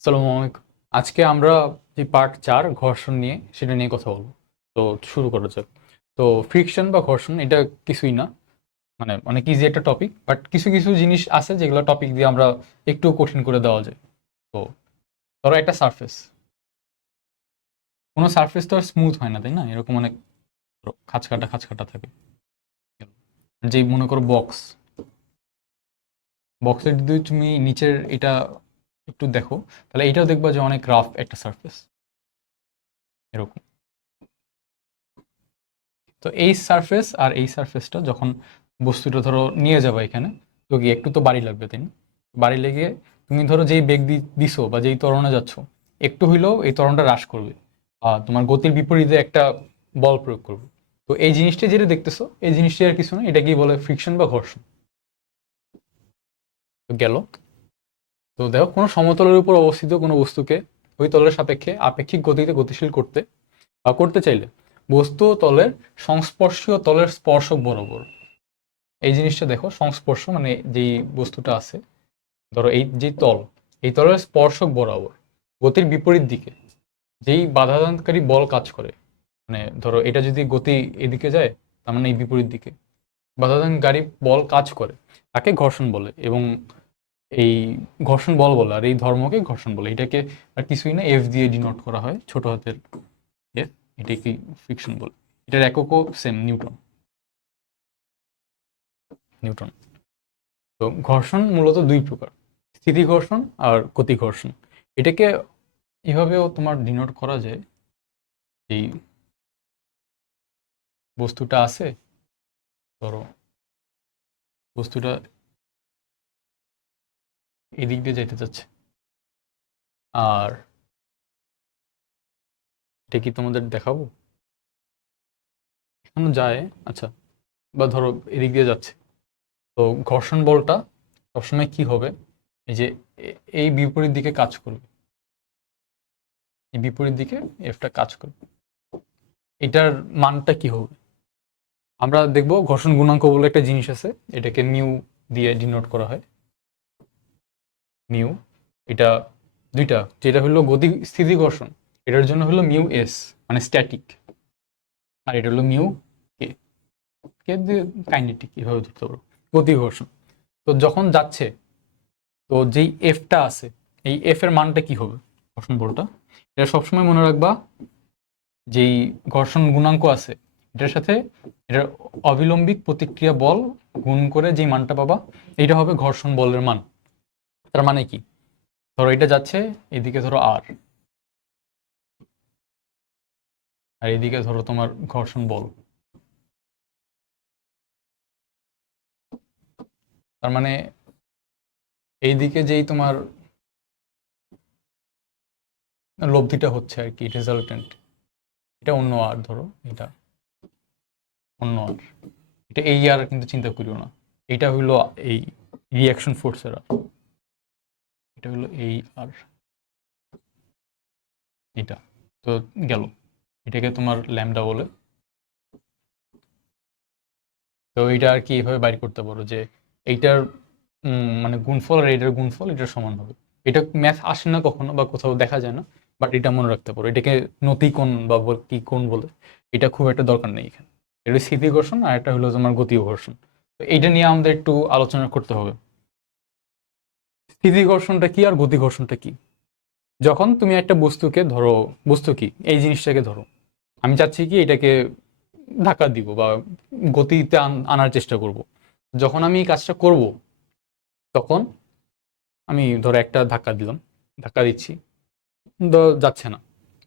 আসসালামু আলাইকুম। আজকে আমরা যে পার্ট 4 ঘর্ষণ নিয়ে সেটা নিয়ে কথা বলবো। তো শুরু করা যাক। তো ফ্রিকশন বা ঘর্ষণ এটা কিছুই না, মানে অনেক ইজি একটা টপিক, বাট কিছু কিছু জিনিস আছে যেগুলো টপিক দিয়ে আমরা একটু কঠিন করে দেওয়া যায়। তো ধরো একটা সারফেস, কোনো সারফেস তো আর স্মুথ হয় না, তাই না? এরকম অনেক খাঁচকাটা খাঁচকাটা থাকে। যেই মনে করো বক্সের যদি তুমি নিচের এটা একটু দেখো, তাহলে এটাও দেখবা যে অনেক রাফ একটা সারফেস এরকম। তো এই সারফেস আর এই সারফেসটা যখন বস্তুটা ধরো নিয়ে যাবে এখানে, তো কি একটু তো বাড়ি লাগবে, তাই না? বাড়ি লেগে তুমি ধরো যেই বেগ দিছো বা যেই ত্বরণে যাচ্ছ, একটু হইলেও এই ত্বরণটা হ্রাস করবে, আর তোমার গতির বিপরীতে একটা বল প্রয়োগ করবে। তো এই জিনিসটা যেটা দেখতেছো, এই জিনিসটা আর কিছু না, এটা কি বলে ফ্রিকশন বা ঘর্ষণ। তো গেল। তো দেখো, কোনো সমতলের উপর অবস্থিত কোনো বস্তুকে ওই তলের সাপেক্ষে আপেক্ষিক গতিতে গতিশীল করতে বা করতে চাইলে বস্তু ও তলের সংস্পর্শীয় তলের স্পর্শক বরাবর, এই জিনিসটা দেখো, সংস্পর্শ মানে যেই বস্তুটা আছে, ধরো এই যে তল, এই তলের স্পর্শক বরাবর গতির বিপরীত দিকে যেই বাধাদানকারী বল কাজ করে, মানে ধরো এটা যদি গতি এদিকে যায়, তার মানে এই বিপরীত দিকে বাধাদানকারী বল কাজ করে, তাকে ঘর্ষণ বলে। এবং এই ঘর্ষণ বল বলে, আর এই ধর্মকে ঘর্ষণ বলে। এটাকে আর কিছুই না, এফ দিয়ে ডিনোট করা হয়, ছোট হাতের এফ। এটাকে ফ্রিকশন বলে। এটার এককও সেম, নিউটন। নিউটন। তো ঘর্ষণ মূলত দুই প্রকার: স্থিতি ঘর্ষণ আর গতি ঘর্ষণ। এটাকে এভাবেও তোমার ডিনোট করা যায়। এই বস্তুটা আছে, ধরো বস্তুটা এদিক দিয়ে যাইতে চাচ্ছে, আর এটা কি তোমাদের দেখাবো? এখনো যায়, আচ্ছা। বা ধরো এদিক দিয়ে যাচ্ছে, তো ঘর্ষণ বলটা সবসময় কি হবে, এই যে এই বিপরীত দিকে কাজ করবে, এই বিপরীত দিকে এফটা কাজ করবে। এটার মানটা কি হবে আমরা দেখবো। ঘর্ষণ গুণাঙ্ক বলে একটা জিনিস আছে, এটাকে মিউ দিয়ে ডিনোট করা হয়। মিউ, এটা দুইটা, যেটা হলো গতি স্থিতি ঘর্ষণ, এটার জন্য হলো মিউ এস, মানে স্ট্যাটিক। আর এটা হলো মিউ কে, কে দিয়ে কাইনেটিক, এভাবে ধরতে পারো, গতি ঘর্ষণ। তো যখন যাচ্ছে, তো যেই এফটা আছে, এই এফ এর মানটা কি হবে ঘর্ষণ বলটা, এটা সবসময় মনে রাখবা। যেই ঘর্ষণ গুণাঙ্ক আছে, এটার সাথে এটার অবিলম্বিক প্রতিক্রিয়া বল গুণ করে যেই মানটা পাবা, এটা হবে ঘর্ষণ বলের মান। তার মানে কি, ধরো এটা যাচ্ছে এদিকে, ধরো আর এদিকে ধরো তোমার ঘর্ষণ বল। তার মানে এইদিকে যেই তোমার লব্ধিটা হচ্ছে আর কি, রেজাল্টেন্ট, এটা অন্য আর, ধরো এটা অন্য আর, এটা এই আর কিন্তু চিন্তা করিও না। এটা হইলো এই রিয়াকশন ফোর্সের আর, এটা হলো এই আর, এটা। তো গেল, এটাকে তোমার ল্যামডা বলে। তো এইটা আর কি এভাবে বাইর করতে পারো যে এইটার মানে গুণফল আর এটার গুণফল এটার সমান হবে। এটা ম্যাথ আসে না কখনো বা কোথাও দেখা যায় না, বাট এটা মনে রাখতে পারো। এটাকে নতি কোণ বা কি কোণ বলে, এটা খুব একটা দরকার নেই এখানে। এটা স্থিতি ঘর্ষণ আর এটা হলো তোমার গতীয় ঘর্ষণ। তো এইটা নিয়ে আমাদের একটু আলোচনা করতে হবে। স্থিতি ঘর্ষণটা কি আর গতি ঘর্ষণটা কি। যখন তুমি একটা বস্তুকে ধরো, বস্তু কি, এই জিনিসটাকে ধরো, আমি চাচ্ছি কি এটাকে ধাক্কা দিব বা গতিতে আনার চেষ্টা করব। যখন আমি এই কাজটা করব, তখন আমি ধরো একটা ধাক্কা দিলাম, ধাক্কা দিচ্ছি, যাচ্ছে না,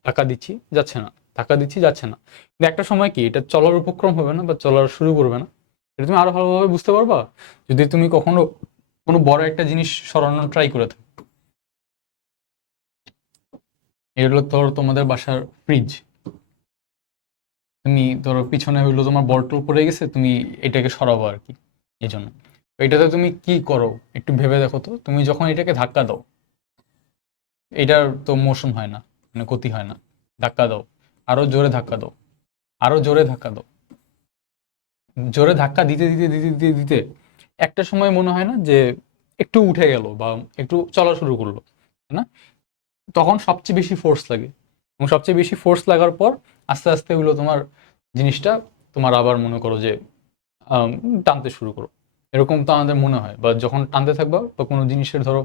ধাক্কা দিচ্ছি, যাচ্ছে না, ধাক্কা দিচ্ছি, যাচ্ছে না। কিন্তু একটা সময় কি এটা চলার উপক্রম হবে না বা চলার শুরু করবে না? এটা তুমি আরো ভালোভাবে বুঝতে পারবা যদি তুমি কখনো কোনো বড় একটা জিনিস সরানোর ট্রাই করে থাকো। এটা হলো ধরো তোমাদের বাসার ফ্রিজ, তুমি ধরো পিছনে হইলো তোমার বটল পড়ে গেছে, তুমি এটাকে সরাবো আর কি, এই জন্য। তো এটাতে তুমি কি করো একটু ভেবে দেখো তো, তুমি যখন এটাকে ধাক্কা দাও, এটার তো মোশন হয় না, মানে গতি হয় না। ধাক্কা দাও, আরো জোরে ধাক্কা দাও, আরো জোরে ধাক্কা দাও, জোরে ধাক্কা দিতে দিতে দিতে দিতে দিতে একটা সময় মনে হয় না যে একটু উঠে গেল বা একটু চলা শুরু করলো, তাই না? তখন সবচেয়ে বেশি ফোর্স লাগে, এবং সবচেয়ে বেশি ফোর্স লাগার পর আস্তে আস্তে হলো তোমার জিনিসটা তোমার আবার মনে করো যে আম, টানতে শুরু করো। এরকম তো আমাদের মনে হয়, বা যখন টানতে থাকবা বা কোনো জিনিসের ধরো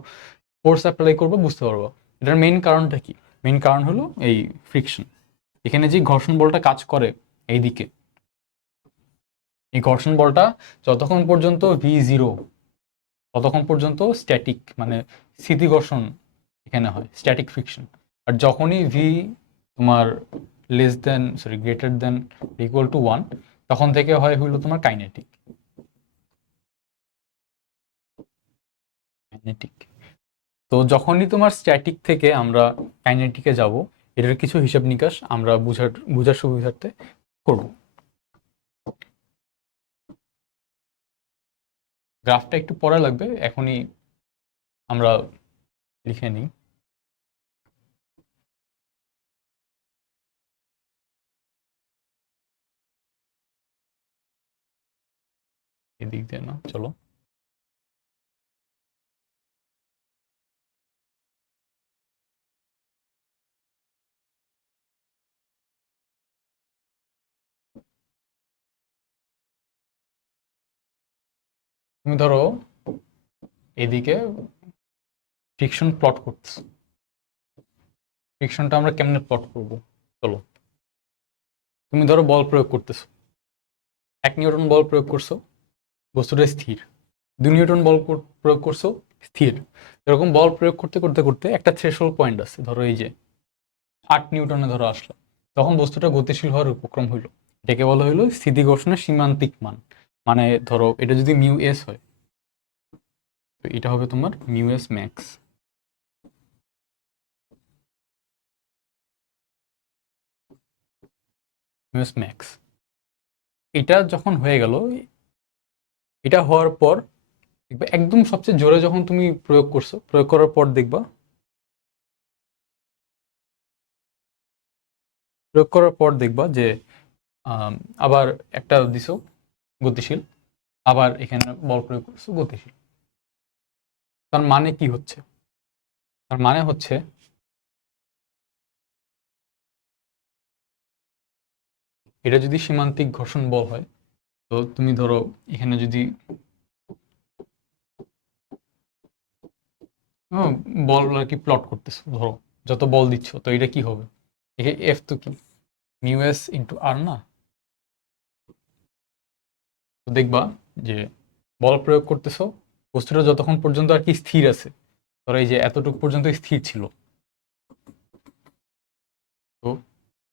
ফোর্স অ্যাপ্লাই করবো বুঝতে পারবো। এটার মেইন কারণটা কি? মেইন কারণ হলো এই ফ্রিকশন। এখানে যে ঘর্ষণ বলটা কাজ করে এই দিকে, এই ঘর্ষণ বলটা যতক্ষণ পর্যন্ত V0 ততক্ষণ পর্যন্ত স্ট্যাটিক, মানে স্থিতি ঘর্ষণ এখানে হয়, স্ট্যাটিক ফ্রিকশন। আর যখনই ভি তোমার less than sorry greater than equal to 1, তখন থেকে হয় হইলো তোমার কাইনেটিক। কাইনেটিক। তো যখনই তোমার স্ট্যাটিক থেকে আমরা কাইনেটিকে যাব, এটার কিছু হিসাব নিকাশ আমরা বুঝার সুবিধার্থে করব। গ্রাফটা একটু পরে লাগবে, এখনই আমরা লিখে নিই। এদিক দিয়ে না, চলো। তুমি ধরো এদিকে ফ্রিকশন প্লট করতেছো। ফ্রিকশনটা আমরা কেমনে প্লট করব? চলো, তুমি ধরো বল প্রয়োগ করতেছো, 1 নিউটন বল প্রয়োগ করছো, বস্তুটা স্থির। 2 নিউটন বল প্রয়োগ করছো, স্থির। এরকম বল প্রয়োগ করতে করতে করতে একটা থ্রেশহোল্ড পয়েন্ট আছে, ধরো এই যে 8 নিউটনে ধরো আসলো, তখন বস্তুটা গতিশীল হওয়ার উপক্রম হইলো। এটাকে বলা হইলো স্থিতিঘর্ষণের সীমান্তিক মান। মানে ধরো এটা যদি মিউ এস হয়, তো এটা হবে তোমার mu S max. Mu S max. এটা যখন হয়ে গেল, এটা হওয়ার পর দেখবে একদম সবচেয়ে জোরে যখন তুমি প্রয়োগ করছো, প্রয়োগ করার পর দেখবা, প্রয়োগ করার পর দেখবা যে আম, আবার একটা দিছো গতিশীল, আবার এখানে বল প্রয়োগ করছো গতিশীল। তার মানে কি হচ্ছে? তার মানে হচ্ছে এটা যদি সীমান্তিক ঘর্ষণ বল হয়, তো তুমি ধরো এখানে যদি বল আর কি প্লট করতেছো, ধরো যত বল দিচ্ছ, তো এটা কি হবে? এফ তো কি মিউ এস ইন্টু আর না? তো দেখবা যে বল প্রয়োগ করতেছো, বস্তুটা যতক্ষণ পর্যন্ত আর কি স্থির আছে, ধরো এই যে এতটুকু পর্যন্ত স্থির ছিল, তো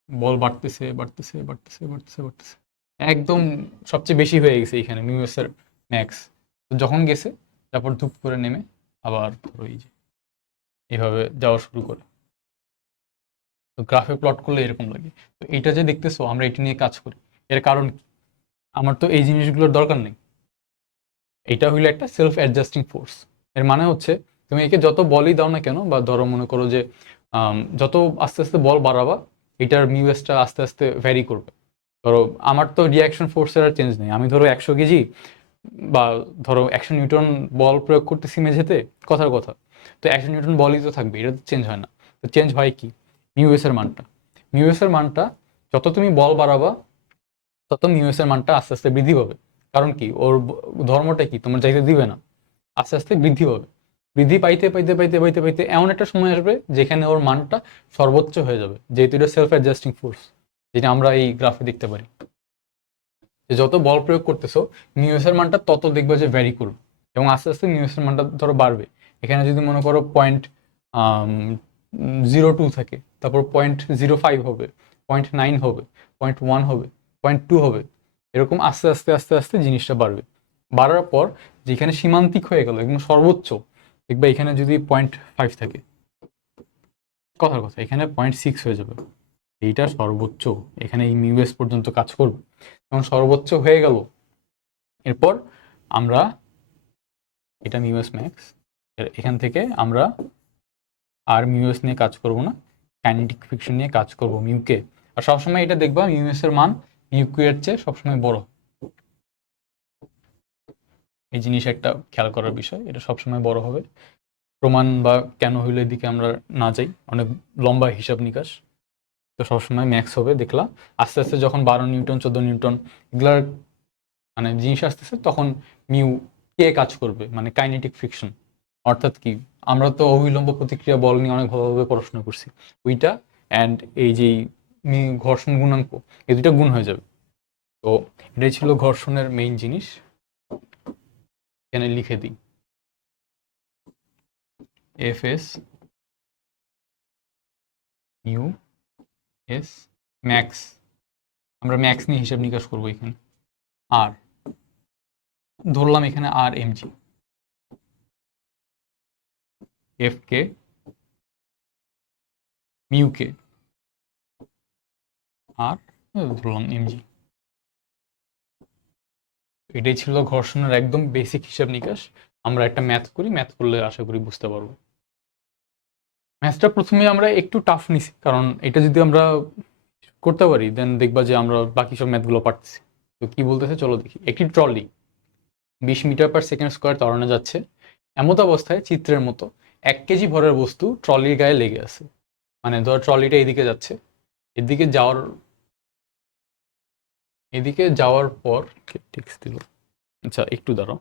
বল বাড়তেছে বাড়তেছে বাড়তেছে বাড়তেছে বাড়তেছে, একদম সবচেয়ে বেশি হয়ে গেছে এখানে মিউ এস এর ম্যাক্স। তো যখন গেছে, তারপর ধূপ করে নেমে আবার ধরো এই যে এইভাবে যাওয়া শুরু করে। তো গ্রাফে প্লট করলে এরকম লাগে। তো এটা যে দেখতেছো আমরা এটা নিয়ে কাজ করি, এর কারণ কি? আমার তো এই জিনিসগুলোর দরকার নেই। এটা হইলো একটা সেলফ অ্যাডজাস্টিং ফোর্স। এর মানে হচ্ছে তুমি একে যত বলই দাও না কেন, বা ধরো মনে করো যে যত আস্তে আস্তে বল বাড়াবা, এটার মিউএসটা আস্তে আস্তে ভ্যারি করবে। ধরো আমার তো রিয়াকশন ফোর্সের আর চেঞ্জ নেই, আমি ধরো 100 কেজি বা ধরো 100 নিউটন বল প্রয়োগ করতেছি মেঝেতে, কথার কথা, তো 100 নিউটন বলই তো থাকবে, এটা তো চেঞ্জ হয় না। তো চেঞ্জ হয় কি? মিউএস এর মানটা। মিউএস এর মানটা যত তুমি বল বাড়াবা, তত মিউএস এর মানটা আস্তে আস্তে বৃদ্ধি পাবে। কারণ কি, ওর ধর্মটা কি, তোমার চাইতে দিবে না, আস্তে আস্তে বৃদ্ধি পাবে। বৃদ্ধি পাইতে পাইতে পাইতে পাইতে পাইতে এমন একটা সময় আসবে যেখানে ওর মানটা সর্বোচ্চ হয়ে যাবে, যেহেতু এটা সেলফ অ্যাডজাস্টিং ফোর্স, যেটা আমরা এই গ্রাফে দেখতে পারি। যে যত বল প্রয়োগ করতেছো, মিউএস এর মানটা তত দেখবে যে ভ্যারি করবে, এবং আস্তে আস্তে মিউএস এর মানটা ধরো বাড়বে। এখানে যদি মনে করো 0.02 থাকে, তারপর 0.05 হবে, 0.9 হবে, 0.1 হবে, 0.2 হবে, এরকম আস্তে আস্তে আস্তে আস্তে জিনিসটা বাড়বে। বাড়ার পর যেখানে সীমান্তিক হয়ে গেল একদম সর্বোচ্চ, দেখবে এখানে যদি 0.5 থাকে, কথার কথা এখানে 0.6 হয়ে যাবে, এইটা সর্বোচ্চ। এখানে এই মিউএস পর্যন্ত কাজ করবে, এবং সর্বোচ্চ হয়ে গেল। এরপর আমরা এটা মিউএস ম্যাক্স, এখান থেকে আমরা আর মিউএস নিয়ে কাজ করব না, কাইনেটিক ফ্রিকশন নিয়ে কাজ করব মিউকে। আর সবসময় এটা দেখবা মিউএস এর মান মিউকিউ এর চেয়ে সবসময় বড়। এই জিনিস একটা খেয়াল করার বিষয়, এটা সবসময় বড় হবে। প্রমাণ বা কেন হইলো এদিকে আমরা না যাই, অনেক লম্বা হিসাব নিকাশ। তো সবসময় ম্যাক্স হবে দেখলাম। আস্তে আস্তে যখন 12 নিউটন 14 নিউটন এগুলার মানে জিনিস আসতেছে, তখন মিউ কে কাজ করবে, মানে কাইনেটিক ফ্রিকশন। অর্থাৎ কি, আমরা তো অবিলম্ব প্রতিক্রিয়া বল নিয়ে অনেক ভালোভাবে পড়াশোনা করছি। ওইটা অ্যান্ড এই যে ঘর্ষণ গুণাঙ্ক, এই দুইটা গুণ হয়ে যাবে। তো এটাই ছিল ঘর্ষণের মেইন জিনিস। এখানে লিখে দিই F S U S max, আমরা ম্যাক্স নিয়ে হিসাব নিকাশ করবো এখানে। আর ধরলাম এখানে আর এমজি, এফ কে মিউ কে, আর ধরলাম এমজি। এটাই ছিল ঘর্ষণের একদম বেসিক হিসাব নিকাশ। আমরা একটা ম্যাথ করি, ম্যাথ করলে আশা করি বুঝতে পারবো। ম্যাথটা প্রথমে আমরা একটু টাফ নিছি, কারণ এটা যদি আমরা করতে পারি দেন দেখবা যে আমরা বাকি সব ম্যাথগুলো পারতেছি। তো কি বলতেছে চলো দেখি। একটি ট্রলি 20 মিটার/সেকেন্ড স্কোয়ার ত্বরণে যাচ্ছে। এমত অবস্থায় চিত্রের মতো 1 কেজি ভরের বস্তু ট্রলির গায়ে লেগে আছে। মানে ধর ট্রলিটা এদিকে যাচ্ছে, এদিকে যাওয়ার পর টেক্সট দিল। আচ্ছা একটু দাঁড়াও।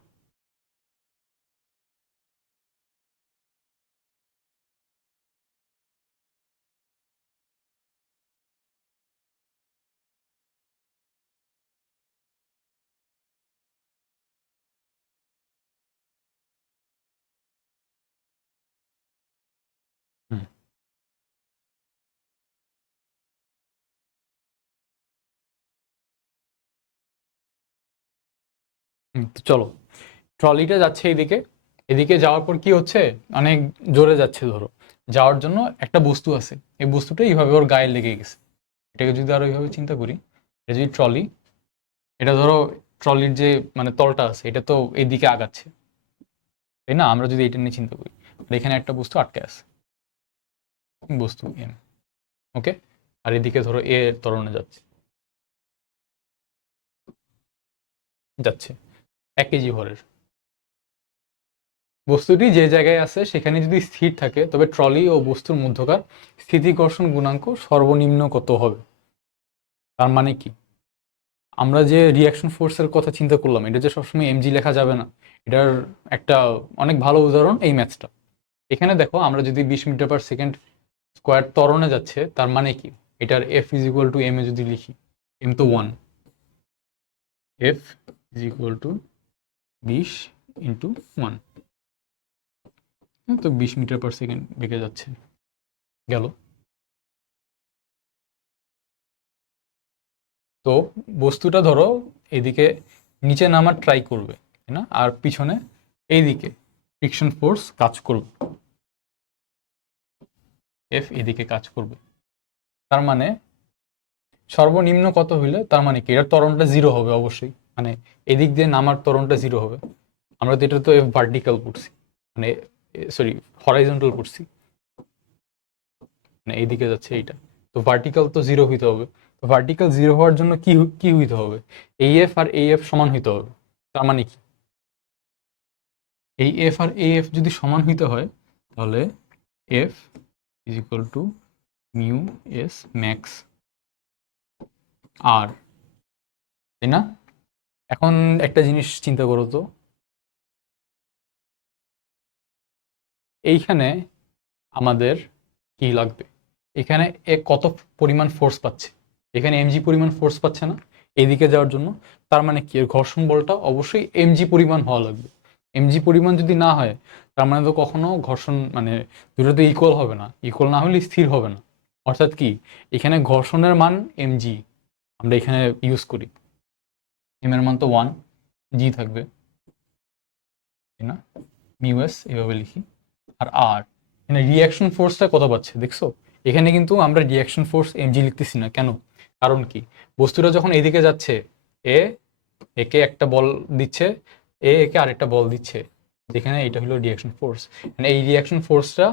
হুম, তো চলো, ট্রলিটা যাচ্ছে এইদিকে, এদিকে যাওয়ার পর কি হচ্ছে, অনেক জোরে যাচ্ছে ধরো। যাওয়ার জন্য একটা বস্তু আছে, এই বস্তুটা এইভাবে ওর গায়ে লেগে গেছে। এটাকে যদি আরো এইভাবে চিন্তা করি, এটা যদি ট্রলি, এটা ধরো ট্রলির যে মানে তলটা আছে এটা তো এইদিকে আগাচ্ছে, তাই না? আমরা যদি এটা নিয়ে চিন্তা করি, আর এখানে একটা বস্তু আটকে আছে, বস্তু এম, ওকে। আর এদিকে ধরো এ ত্বরণে যাচ্ছে যাচ্ছে 1 কেজি ভরের বস্তুটি যে জায়গায় আছে সেখানে যদি স্থির থাকে, তবে ট্রলি ও বস্তুর মধ্যকার স্থিতিকর্ষণ গুণাঙ্ক সর্বনিম্ন কত হবে? তার মানে কি, আমরা যে রিয়াকশন ফোর্সের কথা চিন্তা করলাম, এটা যে সবসময় এমজি লেখা যাবে না, এটার একটা অনেক ভালো উদাহরণ এই ম্যাথটা। এখানে দেখো, আমরা যদি 20 মিটার/সেকেন্ড স্কোয়ার ত্বরণে যাচ্ছে, তার মানে কি, এটার F is equal to M A যদি লিখি, এম তো 1, এফ ইজ ইকুয়াল টু 20 × 1, তো 20 মিটার/সেকেন্ড বেঁকে যাচ্ছে গেল। তো বস্তুটা ধরো এদিকে নিচে নামার ট্রাই করবে, তাই না? আর পিছনে এইদিকে ফ্রিকশন ফোর্স কাজ করবে, এফ এদিকে কাজ করবে। তার মানে সর্বনিম্ন কত হইলে, তার মানে কি এর ত্বরণটা জিরো হবে অবশ্যই, মানে এদিক দিয়ে নামার ত্বরণটা জিরো হবে। আমরা তো এটা তো এফ ভার্টিক্যাল পড়ছি, মানে সরি হরাইজন্টাল পড়ছি, মানে এইদিকে যাচ্ছে এইটা। তো ভার্টিক্যাল তো জিরো হইতে হবে। তো ভার্টিক্যাল জিরো হওয়ার জন্য কি কি হইতে হবে, এই এফ আর এই এফ সমান হইতে হবে। তার মানে কি, এই এফ আর এ এফ যদি সমান হইতে হয়, তাহলে F is equal to mu S max R, তাই না? এখন একটা জিনিস চিন্তা করো তো, এইখানে আমাদের কি লাগবে, এখানে এ কত পরিমাণ ফোর্স পাচ্ছে, এখানে এমজি পরিমাণ ফোর্স পাচ্ছে না এইদিকে যাওয়ার জন্য। তার মানে কি, এর ঘর্ষণ বলটা অবশ্যই এমজি পরিমাণ হওয়া লাগবে। এমজি পরিমাণ যদি না হয়, তার মানে তো কখনো ঘর্ষণ মানে দুটো তো ইকুয়াল হবে না, ইকুয়াল না হলে স্থির হবে না। অর্থাৎ কি, এখানে ঘর্ষণের মান এমজি আমরা এখানে ইউজ করি, এম এর মান তো 1, জি থাকবে, তাই না? মিউএস এভাবে লিখি। আর আর এখানে রিয়াকশন ফোর্সটা কত পাচ্ছে দেখছো, এখানে কিন্তু আমরা রিয়াকশন ফোর্স এমজি লিখতেছি না কেন, কারণ কি, বস্তুটা যখন এদিকে যাচ্ছে, এ একে একটা বল দিচ্ছে, এ একে আরেকটা বল দিচ্ছে, যেখানে এটা হলো রিয়াকশন ফোর্স। মানে এই রিয়াকশন ফোর্সটা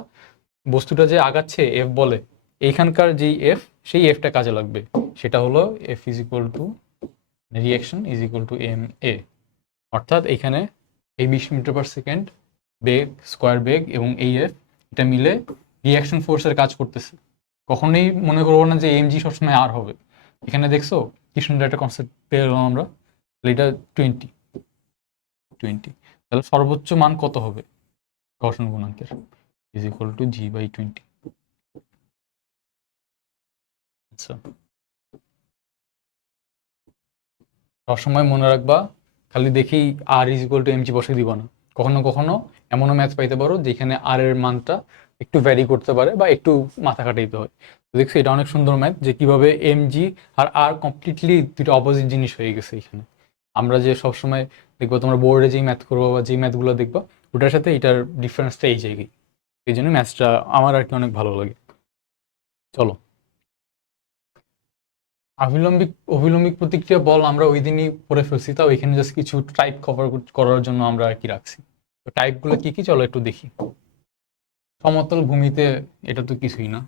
বস্তুটা যে আগাচ্ছে এফ বলে, এইখানকার যেই এফ, সেই এফটা কাজে লাগবে। সেটা হলো F is equal to reaction is equal to M A. অর্থাৎ এখানে এই 20 মিটার/সেকেন্ড বেগ, স্কোয়ার বেগ এবং এই এফ, এটা মিলে রিয়াকশন ফোর্সের কাজ করতেছে। কখনোই মনে করবো না যে এমজি সবসময় আর হবে। এখানে দেখছো কি সুন্দর একটা কনসেপ্ট পেয়ে গেলাম আমরা। এটা 20, তাহলে সর্বোচ্চ মান কত হবে ঘর্ষণ গুণাঙ্কের? Is equal two G/20। আচ্ছা, সবসময় মনে রাখবা, খালি দেখি আর ইজ ইকুয়াল টু এমজি বসে দিবা না। কখনো কখনো এমনও ম্যাথ পাইতে পারো যেখানে আর এর মানটা একটু ভ্যারি করতে পারে বা একটু মাথা খাটাইতে হয়। তো দেখছি এটা অনেক সুন্দর ম্যাথ, যে কিভাবে এমজি আর আর কমপ্লিটলি দুটো অপোজিট জিনিস হয়ে গেছে এখানে। আমরা যে সবসময় দেখবো তোমরা বোর্ডে যেই ম্যাথ করবো বা যেই ম্যাথগুলো দেখবা, ওটার সাথে এটার ডিফারেন্সটা এই জায়গায়। এই জন্য ম্যাথটা আমার আর কি অনেক ভালো লাগে। চলো, অভিলম্বিক প্রতিক্রিয়া বল আমরা ওই দিনই পড়ে ফেলছি, তাও এখানে জাস্ট কিছু টাইপ কভার করার জন্য আমরা আর কি রাখছি। তো টাইপগুলো কি কি চলো একটু দেখি। সমতল ভূমিতে এটা তো কিছুই না,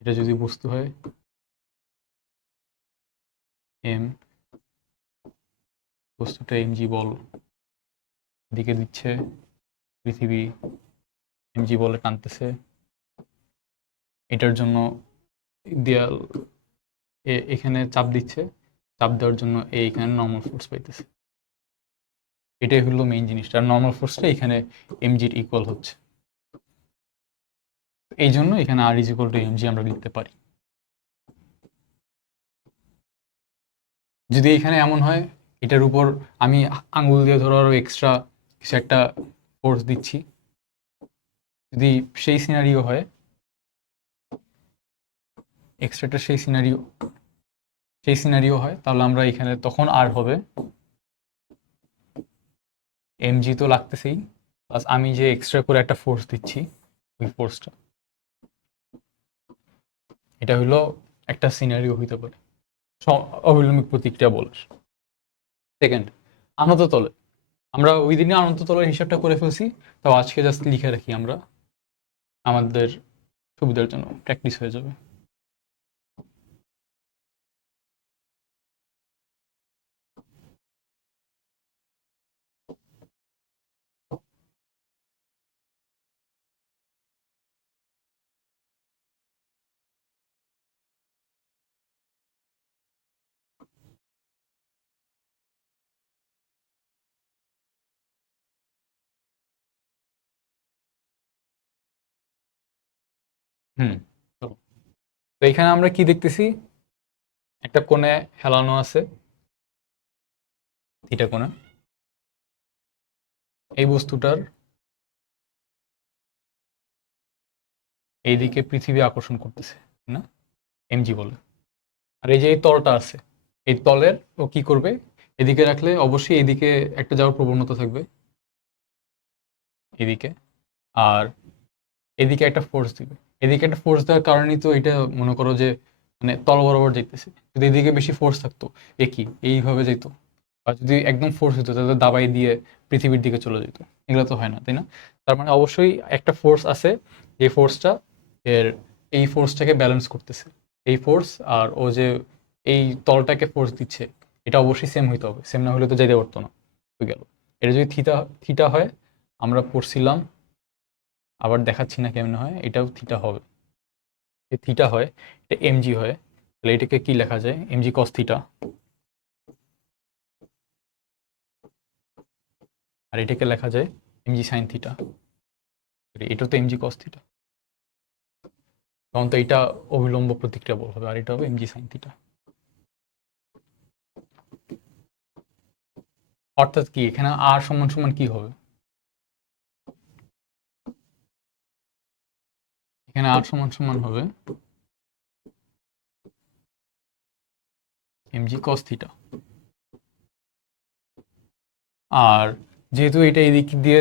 এটা যদি বস্তু হয় এম, বস্তুটা এমজি বল দিকে দিচ্ছে, পৃথিবী এমজি বলে টানতেছে, এটার জন্য দেয়াল এখানে চাপ দিচ্ছে, চাপ দেওয়ার জন্য এইখানে নর্মাল ফোর্স পাইতেছে। এটাই হলো মেইন জিনিসটা, আর নর্মাল ফোর্সটা এখানে এমজির ইকুয়াল হচ্ছে। এই জন্য এখানে আর ইজ ইকুয়াল টু এমজি আমরা লিখতে পারি। যদি এখানে এমন হয় এটার উপর আমি আঙ্গুল দিয়ে ধরো আরো এক্সট্রা কিছু একটা ফোর্স দিচ্ছি, যদি সেই সিনারিও হয়, এক্সট্রাটা সেই সিনারিও হয়, তাহলে আমরা এখানে তখন আর হবে এমজি তো লাগতেছেই, প্লাস আমি যে এক্সট্রা করে একটা ফোর্স দিচ্ছি, ওই ফোর্সটা, এটা হলো একটা সিনারিও হইতে পারে অভিলম্বিক প্রতিক্রিয়া বলার। সেকেন্ড, আনত তলে, আমরা ওই দিনে আনত তলের হিসাবটা করে ফেলছি, তো আজকে জাস্ট লিখে রাখি আমরা, আমাদের সুবিধার জন্য প্র্যাকটিস হয়ে যাবে। হুম, চলো। তো এখানে আমরা কি দেখতেছি, একটা কোণে হেলানো আছে, থিটা কোণে, এই বস্তুটার এইদিকে পৃথিবী আকর্ষণ করতেছে না, এমজি বলে। আর এই যে এই তলটা আছে, এই তলের ও কি করবে, এদিকে রাখলে অবশ্যই এদিকে একটা যাওয়ার প্রবণতা থাকবে, এদিকে। আর এদিকে একটা ফোর্স দিবে, এদিকে একটা ফোর্স দেওয়ার কারণেই তো এটা মনে করো যে মানে তল বরাবর যাইতেছে। যদি এদিকে বেশি ফোর্স থাকতো, একই এইভাবে যাইতো, আর যদি একদম ফোর্স হতো তাহলে দাবাই দিয়ে পৃথিবীর দিকে চলে যেত। এগুলো তো হয় না, তাই না? তার মানে অবশ্যই একটা ফোর্স আছে, যে ফোর্সটা এর এই ফোর্সটাকে ব্যালেন্স করতেছে। এই ফোর্স আর ও যে এই তলটাকে ফোর্স দিচ্ছে, এটা অবশ্যই সেম হইতে হবে, সেম না হলে তো যাইতে পারতো না। হয়ে গেল। এটা যদি থিটা থিটা হয়, আমরা পড়ছিলাম, আবার দেখাচ্ছি না কেমন হয়, এটাও থিটা হবে। যদি থিটা হয়, এটা এমজি হয়, তাহলে এটাকে কি লেখা যায়, এমজি কস থিটা। আর এটাকে লেখা যায় এমজি সাইন থিটা। এটা তো এমজি কস থিটা, তখন তো এটা অবিলম্ব প্রতিক্রিয়া বল হবে, আর এটা হবে এমজি সাইন থিটা। অর্থাৎ কি এখানে আর সমান সমান কি হবে, এখানে আর সমান সমান হবে এমজি কস থিটা। আর যেহেতু এটা এদিক দিয়ে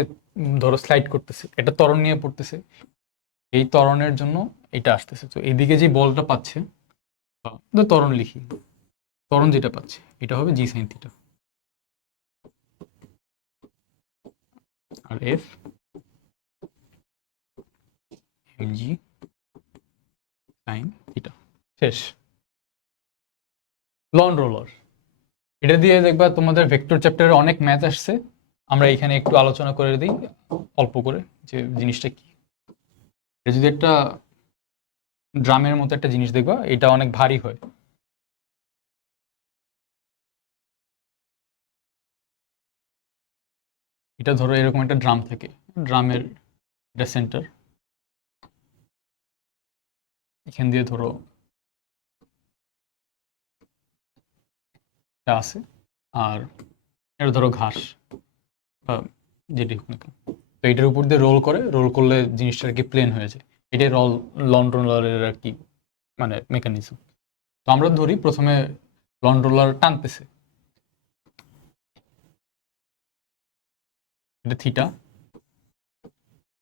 ধরো স্লাইড করতেছে, এটা ত্বরণ নিয়ে পড়তেছে, এই ত্বরণের জন্য এটা আসতেছে, তো এদিকে যে বলটা পাচ্ছে, ত্বরণ লিখি, ত্বরণ যেটা পাচ্ছে এটা হবে জি সাইন থিটা। আর এফ এমজি সাইন থিটা। শেষ। লন রোলার, এটা দিয়ে দেখবা তোমাদের ভেক্টর চ্যাপ্টারে অনেক ম্যাথ আসছে, আমরা এখানে একটু আলোচনা করে দিই অল্প করে যে জিনিসটা কি। এটা যদি একটা ড্রামের মতো একটা জিনিস দেখবা, এটা অনেক ভারী হয়। এটা ধরো এরকম একটা ড্রাম থাকে, ড্রামের এটা সেন্টার, এখান দিয়ে ধরো এটা আছে, আর এটা ধরো ঘাস বা যেটি হোক না কেন। তো এটার উপর দিয়ে রোল করে, রোল করলে জিনিসটা আর কি প্লেন হয়ে যায়। এটাই লন রোলারের আর কি মানে মেকানিজম। তো আমরা ধরি প্রথমে লন রোলার টানতেছে, এটা থিটা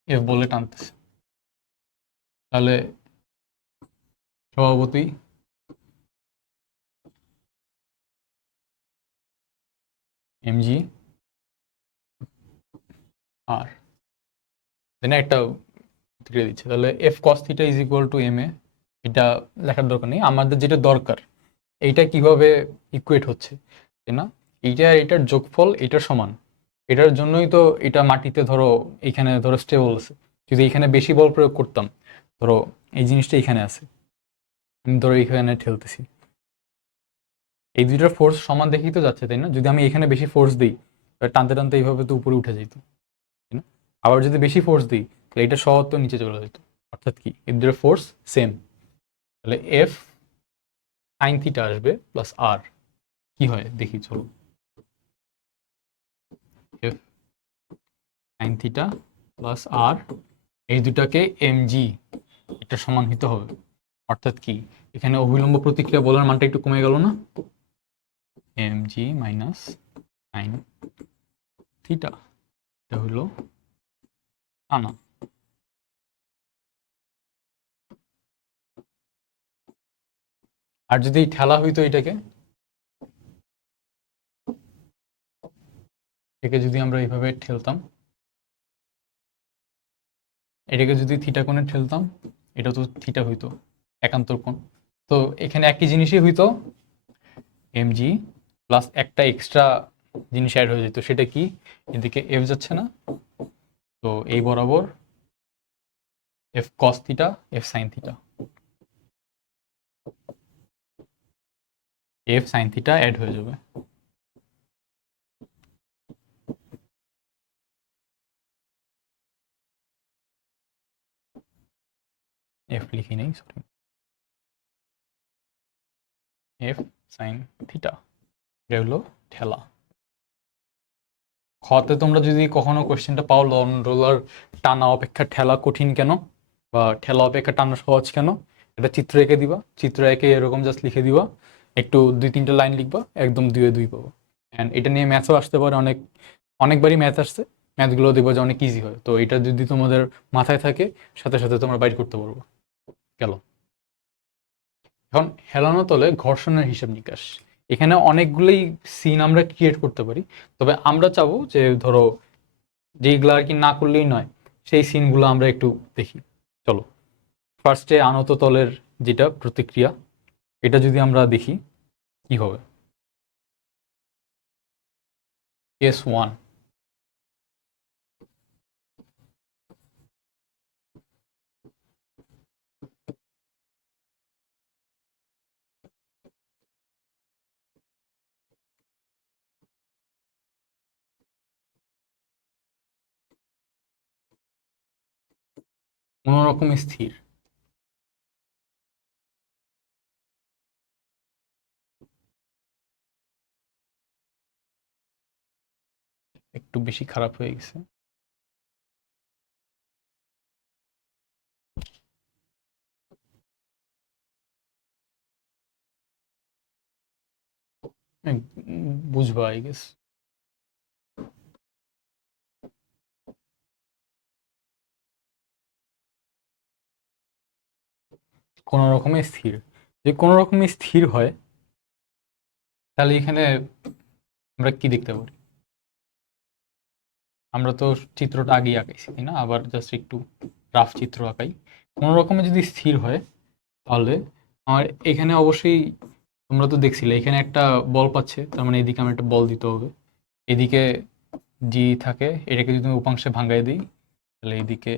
এফ বলে টানতেছে, তাহলে স্বভাবতই এমজি আর দেন একটা প্রতিক্রিয়া দিচ্ছে, তাহলে F cos theta is equal to M A. এটা লেখার দরকার নেই, আমাদের যেটা দরকার এইটা কিভাবে ইকুয়েট হচ্ছে, তাই না? এইটা এটার যোগফল এটার সমান। এটার জন্যই তো এটা মাটিতে ধরো এখানে ধরো স্টেবল আছে। যদি এখানে বেশি বল প্রয়োগ করতাম, ধরো এই জিনিসটা এখানে আছে, আমি ধরো এখানে ঠেলতেছি, এই দুইটার ফোর্স সমান দেখেই তো যাচ্ছে, তাই না? যদি আমি এখানে বেশি ফোর্স দিই, টানতে টানতে এইভাবে তো উপরে উঠে যেত, তাই না? আবার যদি বেশি ফোর্স দিই, তাহলে এটা সহ তো নিচে চলে যেত। অর্থাৎ কি, এই দুটোর ফোর্স সেম। তাহলে এফ সাইন থিটা আসবে প্লাস আর, কি হয় দেখি চলো। এফ সাইন থিটা প্লাস আর, এই দুটাকে এম জি এটা সমান হতে হবে। অর্থাৎ কি, এখানে অভিলম্ব প্রতিক্রিয়া বলার মানটা একটু কমে গেল না? M G minus sine theta, এটা হলো টানা। আর যদি ঠেলা হইতো এটাকে, এটাকে যদি আমরা এইভাবে ঠেলতাম, এটাকে যদি থিটা কোণে ঠেলতাম, এটা তো থিটা হইতো, একান্তর কোণ। তো এখানে একই জিনিসই হইতো, এম জি প্লাস একটা এক্সট্রা জিনিস অ্যাড হয়ে যেত, সেটা কি, এদিকে এফ যাচ্ছে না, তো এই বরাবর F cos theta F sine theta, F sine theta add হয়ে যাবে। এফ লিখি নেই, সরি, এফ সাইন থিটা, এটা হলো ঠেলা। খতে তোমরা যদি কখনো কোশ্চেনটা পাও, লন রোলার টানা অপেক্ষা ঠেলা কঠিন কেন, বা ঠেলা অপেক্ষা টানা সহজ কেন, এটা চিত্র এঁকে দিবা, চিত্র এঁকে এরকম জাস্ট লিখে দিবা, একটু দুই তিনটা লাইন লিখবা, একদম দুয়ে দুই পাবো। অ্যান্ড এটা নিয়ে ম্যাথও আসতে পারে, অনেকবারই ম্যাথ আসছে, ম্যাথগুলো দেখবো যে অনেক ইজি হয়। তো এটা যদি তোমাদের মাথায় থাকে, সাথে সাথে তোমরা বাইর করতে পারবো। গেল। এখন হেলানো তলে ঘর্ষণের হিসাব নিকাশ, এখানে অনেকগুলোই সিন আমরা ক্রিয়েট করতে পারি। তবে আমরা চাবো যে ধরো যেইগুলো আর কি না করলেই নয়, সেই সিনগুলো আমরা একটু দেখি। চলো, ফার্স্টে আনত তলের যেটা প্রতিক্রিয়া, এটা যদি আমরা দেখি কি হবে। কেস ওয়ান, কোনোরকম স্থির, একটু বেশি খারাপ হয়ে গেছে। বুঝবা আই গেস। কোনো রকমে স্থির, যে কোনো রকমে স্থির হয়, তাহলে এখানে আমরা কি দেখতে পারি? আমরা তো চিত্রটা আগেই আঁকাইছি, তাই না? আবার জাস্ট একটু রাফ চিত্র আঁকাই। কোনো রকমে যদি স্থির হয়, তাহলে আমার এখানে অবশ্যই, তোমরা তো দেখছিলে এখানে একটা বল পাচ্ছে, তার মানে এদিকে আমার একটা বল দিতে হবে, এদিকে জি থাকে, এটাকে যদি আমি উপাংশে ভাঙাই দিই তাহলে এইদিকে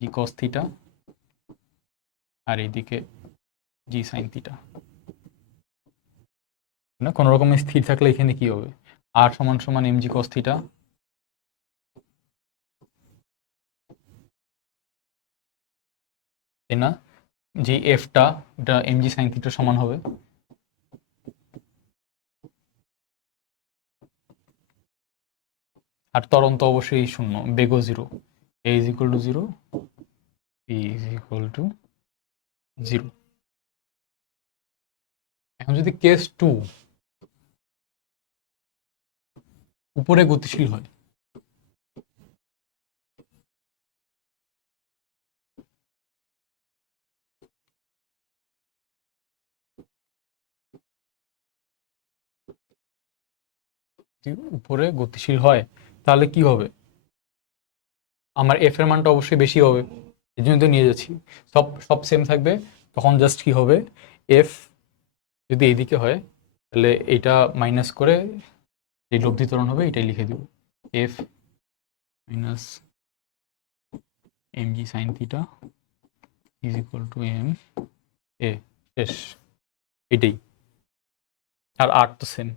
জি কস থিটা আর এইদিকে জি সাইন থিটা। না কোনো রকম স্থির থাকলে এখানে কি হবে, আর সমান সমান এম জি কস থিটা, তাই না? যে এফটা এটা এম জি সাইন থিটার সমান হবে। আর ত্বরণ তো অবশ্যই শূন্য, বেগও zero, A is equal to zero, P is equal to zero. এখন যদি কেস টু উপরে গতিশীল হয়, যদি উপরে গতিশীল হয় তাহলে কি হবে, আমার এফ এর মানটা অবশ্যই বেশি হবে, এই জন্য তো নিয়ে যাচ্ছি, সব সব সেম থাকবে। তখন জাস্ট কি হবে, এফ যদি এইদিকে হয় তাহলে এইটা মাইনাস করে যে লব্ধি ত্বরণ হবে এটাই লিখে দিব, F minus M G sine theta is equal to M A, শেষ, এটাই। আর আর তো সেম।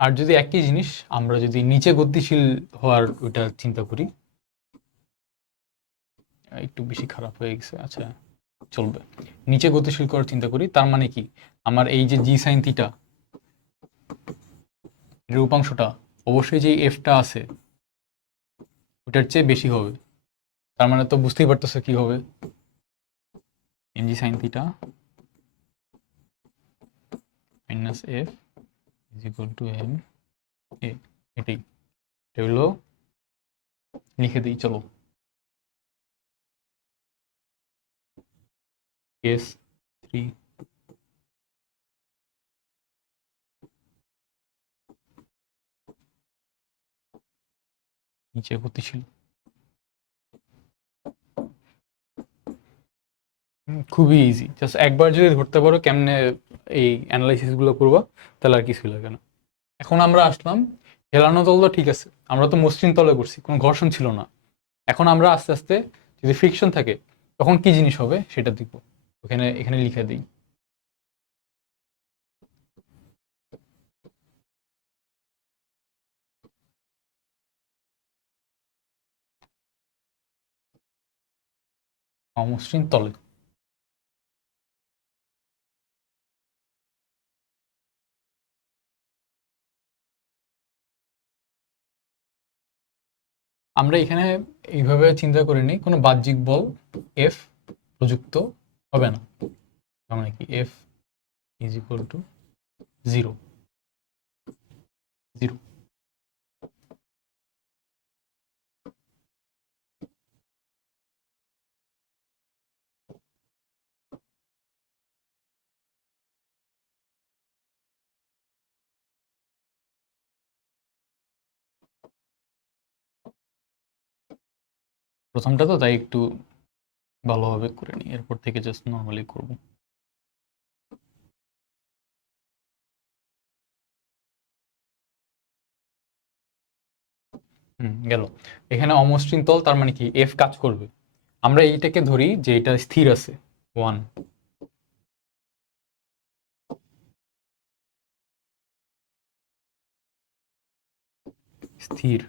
আর যদি একই জিনিস আমরা যদি নিচে গতিশীল হওয়ার ওইটা চিন্তা করি, একটু বেশি খারাপ হয়ে গেছে, আচ্ছা চলবে, নিচে গতিশীল করার চিন্তা করি, তার মানে কি আমার এই যে জি সাইন থিটা এর উপাংশটা অবশ্যই যে এফটা আছে ওটার চেয়ে বেশি হবে, তার মানে তো বুঝতেই পারতেছো কি হবে, M G sine theta minus F is equal to M A, এটাই, এটা হলো, লিখে দিই চলো, কেস 3। নিচে গতিশীল, খুবই ইজি, জাস্ট একবার যদি ধরতে পারো কেমনে এই অ্যানালাইসিস গুলো করবা তাহলে আর কিছুই লাগে না। এখন আমরা আসলাম হেলানো তল, তো ঠিক আছে, আমরা তো মসৃণ তলে করছি, কোনো ঘর্ষণ ছিল না। এখন আমরা আস্তে আস্তে যদি ফ্রিকশন থাকে তখন কি জিনিস হবে সেটা দেখবো, ওখানে এখানে লিখে দিই। অমসৃণ তলে আমরা এখানে এইভাবে চিন্তা করিনি, কোনো বাহ্যিক বল এফ প্রযুক্ত হবে না, মানে কি F is equal to zero, zero. প্রথমটা তো তাই একটু ভালোভাবে করে নিই, এরপর থেকে জাস্ট নর্মালি করব। গেল, এখানে অমসৃণ তল, তার মানে কি এফ কাজ করবে, আমরা এইটাকে ধরি যে এটা স্থির আছে, ওয়ান স্থির,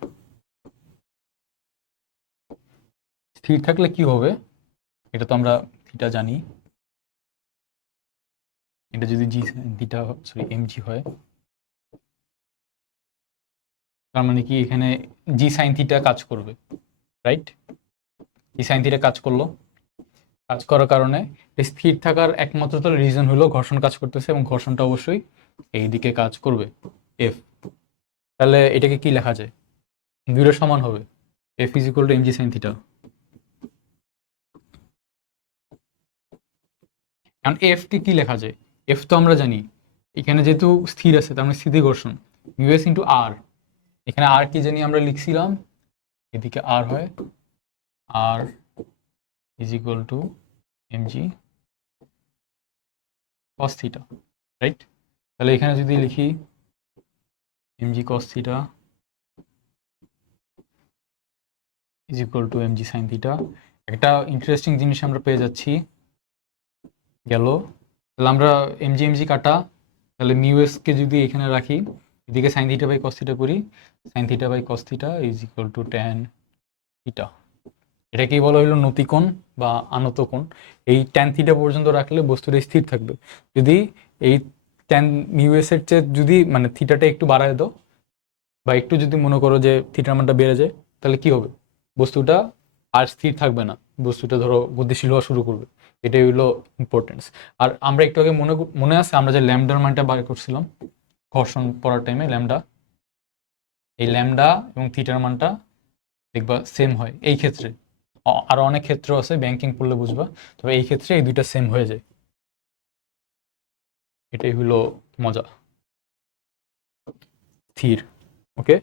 স্থির থাকলে কি হবে, এটা তো আমরা থিটা জানি, এটা যদি জি থিটা সরি এম জি হয় তার মানে কি এখানে জি সাইন থিটা কাজ করবে, রাইট? জি সাইন থিটা কাজ করলো, কাজ করার কারণে স্থির থাকার একমাত্র তো রিজন হলো ঘর্ষণ কাজ করতেছে, এবং ঘর্ষণটা অবশ্যই এই দিকে কাজ করবে, এফ। তাহলে এটাকে কি লেখা যায়, দুইটা সমান হবে, F is equal to M G sine theta. কারণ এফ কে কি লেখা যায়, এফ তো আমরা জানি এখানে যেহেতু স্থির আছে তার মানে স্থিতি ঘর্ষণ, ইউএস ইন্টু আর, এখানে আর কি জানি আমরা লিখছিলাম, এদিকে আর হয়, R is equal to M G cos theta, right? তাহলে এখানে যদি লিখি mg cos theta is equal to mg sin theta, একটা ইন্টারেস্টিং জিনিস আমরা পেয়ে যাচ্ছি গেল। তাহলে আমরা mg কাটা, তাহলে মিউ কে যদি এখানে রাখি, এদিকে sine theta by cos theta করি, sine theta by cos theta is equal to tan theta. এটাকেই বলা হলো নতিকোণ বা আনত কোণ। এই ট্যান থিটা পর্যন্ত রাখলে বস্তুটা স্থির থাকবে। যদি এই ট্যান এর চেয়ে যদি মানে থিটাটা একটু বাড়ায় দাও বা একটু যদি মনে করো যে থিটার মানটা বেড়ে যায়, তাহলে কি হবে? বস্তুটা আর স্থির থাকবে না, বস্তুটা ধরো গতিশীল হওয়া শুরু করবে। এটাই হলো ইম্পর্টেন্স। আর আমরা একটু আগে মনে আছে আমরা যে ল্যামডার মানটা বার করছিলাম ঘর্ষণ পড়ার টাইমে, ল্যামডা, এই ল্যামডা এবং থিটার মানটা দেখবা সেম হয় এই ক্ষেত্রে। আরো অনেক ক্ষেত্র আছে, ব্যাংকিং পড়লে বুঝবা, তবে এই ক্ষেত্রে এই দুইটা সেম হয়ে যায়। এটাই হলো মজা, স্থির। ওকে,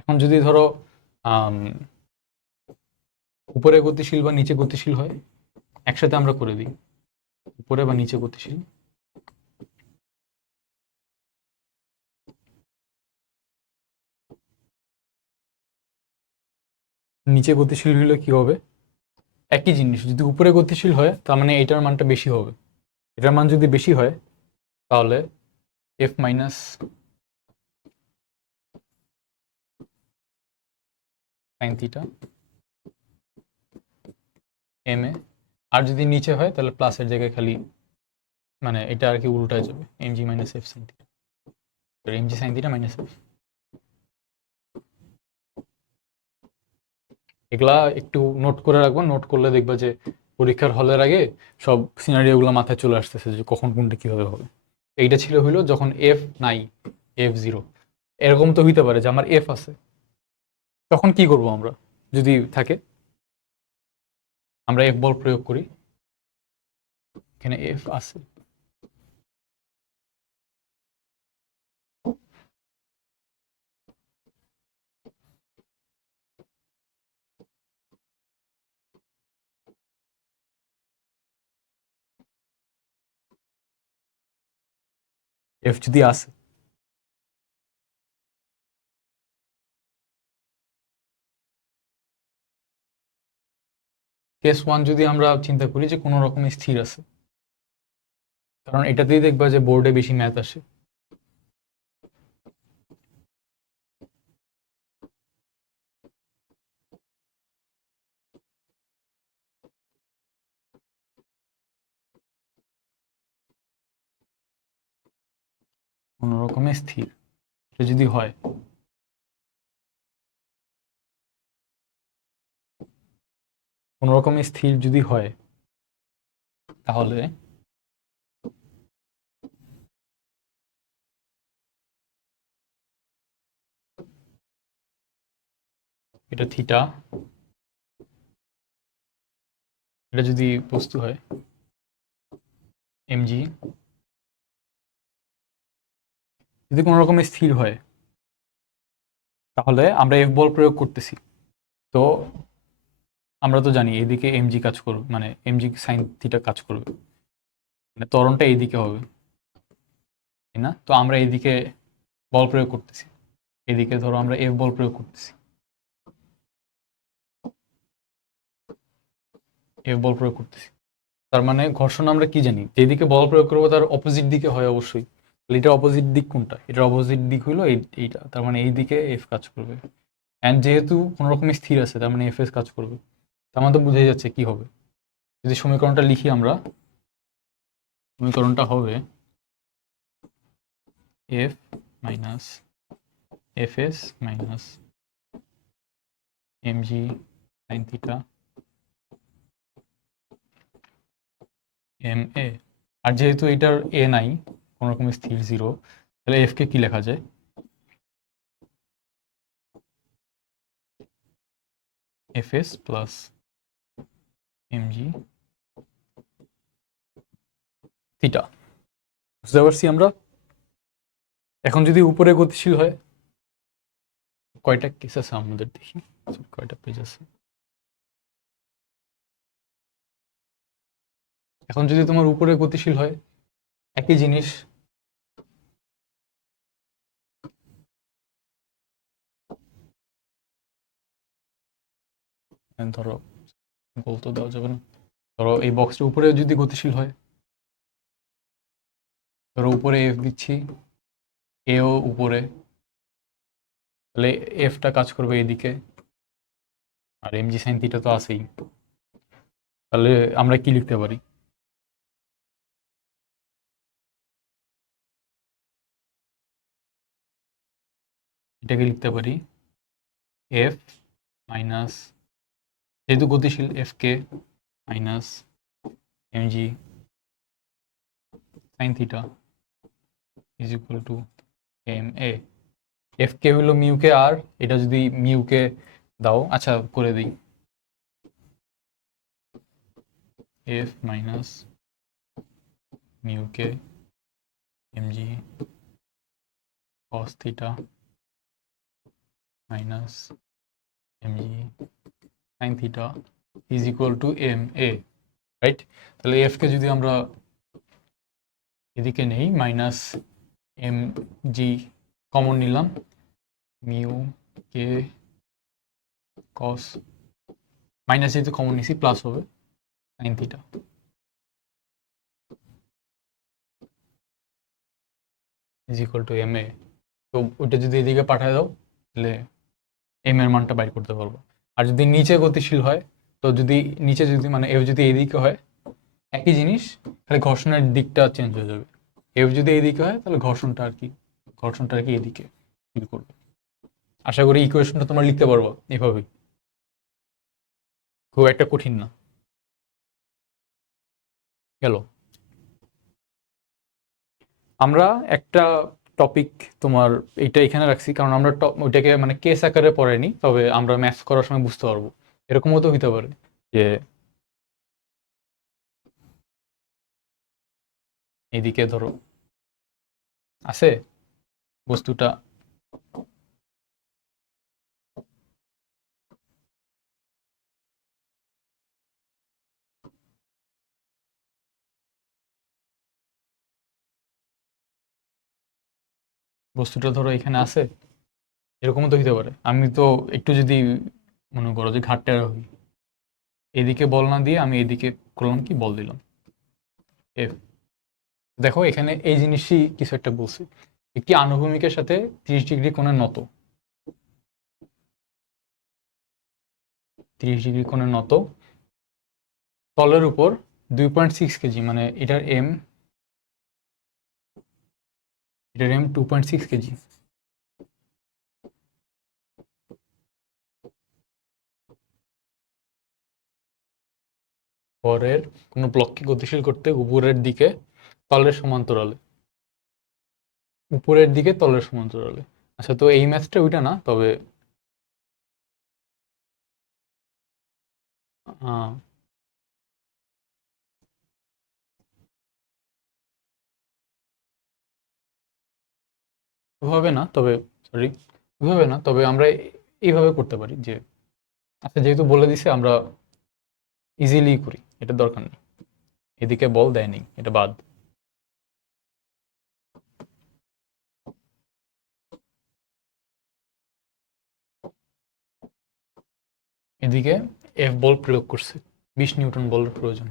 এখন যদি ধরো উপরে গতিশীল বা নিচে গতিশীল হয়, একসাথে আমরা করে দিই, উপরে বা নিচে গতিশীল। নিচে গতিশীল হলে কি হবে? একই জিনিস, যদি উপরে গতিশীল হয় তার মানে এটার মানটা বেশি হবে। এটার মান যদি বেশি হয় তাহলে F minus sine theta M A, আর যদি নিচে হয় তাহলে প্লাসের জায়গায় খালি মানে এটা আর কি উল্টায় যাবে, M G minus F sine theta, M G sine theta minus F. এগুলা একটু নোট করে রাখবো, নোট করলে দেখবা যে পরীক্ষার হলের আগে সব সিনারিওগুলো মাথায় চলে আসতেছে যে কখন কোনটা কিভাবে হবে। এইটা ছিল হইলো যখন এফ নাই, এফ জিরো। এরকম তো হইতে পারে যে আমার এফ আছে, তখন কি করব আমরা? যদি থাকে আমরা এফ বল প্রয়োগ করি, এখানে এফ আছে, এফ যদি আছে, কেস ওয়ান যদি আমরা চিন্তা করি যে কোনো রকম স্থির আছে, কারণ এটাতেই দেখবা যে বোর্ডে বেশি ম্যাথ আসে। কোনো রকমে স্থির, এটা যদি হয়, কোনো রকমে স্থির যদি হয়, তাহলে এটা থিটা, এটা যদি বস্তু হয় এমজি, যদি কোনো রকমে স্থির হয়, তাহলে আমরা এফ বল প্রয়োগ করতেছি। তো আমরা তো জানি এইদিকে এমজি কাজ করবে, মানে এমজি সাইন থিটা কাজ করবে, মানে ত্বরণটা এইদিকে হবে, তাই না? তো আমরা এইদিকে বল প্রয়োগ করতেছি, এদিকে ধরো আমরা এফ বল প্রয়োগ করতেছি, এফ বল প্রয়োগ করতেছি। তার মানে ঘর্ষণ আমরা কি জানি, যেদিকে বল প্রয়োগ করবো তার অপোজিট দিকে হয় অবশ্যই। এটার অপোজিট দিক কোনটা? এটার অপোজিট দিক হলো এইটা, তার মানে এই দিকে এফ কাজ করবে। অ্যান্ড যেহেতু কোনো রকমের স্থির আছে, তার মানে এফ এস কাজ করবে। তার মানে তো বুঝে যাচ্ছে কি হবে। যদি সমীকরণটা লিখি আমরা, সমীকরণটা হবে F minus F S minus M G sine theta M A. আর যেহেতু এটার এ নাই, কোনো রকমের স্থির জিরো, তাহলে এফ কে কি লেখা যায়? F S plus M G theta. বুঝতে পারছি আমরা? এখন যদি উপরে গতিশীল হয়, কয়টা কেস আছে আমাদের, দেখি কয়টা পেজ আছে। এখন যদি তোমার উপরে গতিশীল হয় একই জিনিস, ধরো গোল তো দেওয়া যাবে না, ধরো এই বক্সটা উপরে যদি গতিশীল হয়, ধরো উপরে এফ দিচ্ছি, এও উপরে, তাহলে এফটা কাজ করবে এদিকে, আর এমজি সাইন থিটা তো আছেই। তাহলে আমরা কি লিখতে পারি? এটাকে লিখতে পারি এফ মাইনাস, যেহেতু গতিশীল, F K minus MG sine theta is equal to M A. F K হলো মিউ কে, আর এটা যদি মিউ কে দাও, আচ্ছা করে দিই, F minus mu K MG cos theta minus MG sine theta is equal to M A, right? তাহলে F K যদি আমরা এদিকে নেই, মাইনাস এম জি কমন নিলাম, মিউ কে কস, মাইনাস যেহেতু কমন নিছি প্লাস হবে sine theta is equal to M A. তো ওইটা যদি এদিকে পাঠায় দাও, তাহলে এম এর মানটা বাইর করতে পারবো। আর যদি নিচে গতিশীল হয়, তো যদি নিচে যদি মানে এফ যদি এইদিকে হয় একই জিনিস, খালি ঘর্ষণের দিকটা চেঞ্জ হয়ে যাবে। এফ যদি এইদিকে হয় তাহলে ঘর্ষণটা আর কি এদিকে ফিল করবে। আশা করি ইকুয়েশনটা তোমরা লিখতে পারবো এভাবেই, খুব একটা কঠিন না। গেল। আমরা একটা টপিক তোমার এইটা এখানে রাখছি কারণ আমরা ওইটাকে মানে কেস আকারে পড়াইনি, তবে আমরা ম্যাথস করার সময় বুঝতে পারবো। এরকমও তো হইতে পারে যে এদিকে ধরো আছে বস্তুটা, ধরো এখানে আছে, এরকমও তো হইতে পারে। আমি তো একটু যদি মনে করো যে ঘাটটা হই, এদিকে বল না দিয়ে আমি এদিকে করলাম কি, বল দিলাম এফ। দেখো এখানে এই জিনিসই কিছু একটা বলছি, একটি আনুভূমিকের সাথে 30 ডিগ্রি কোণে নত, 30 ডিগ্রি কোণে নত তলের উপর 2.6 কেজি, মানে এটার এম 2.6 কেজি, পরের কোনো ব্লককে গতিশীল করতে উপরের দিকে তলের সমান্তরালে, উপরের দিকে তলের সমান্তরালে। আচ্ছা, তো এই ম্যাথটা ওইটা না, তবে ওভাবে না, তবে সরি, ওইভাবে না, তবে আমরা এইভাবে করতে পারি যে, আচ্ছা যেহেতু বলে দিছে আমরা ইজিলি করি, এটা দরকার নেই, এদিকে বল দেয়নি, এটা বাদ। এদিকে এফ বল প্রয়োগ করছে, 20 নিউটন বলের প্রয়োজন।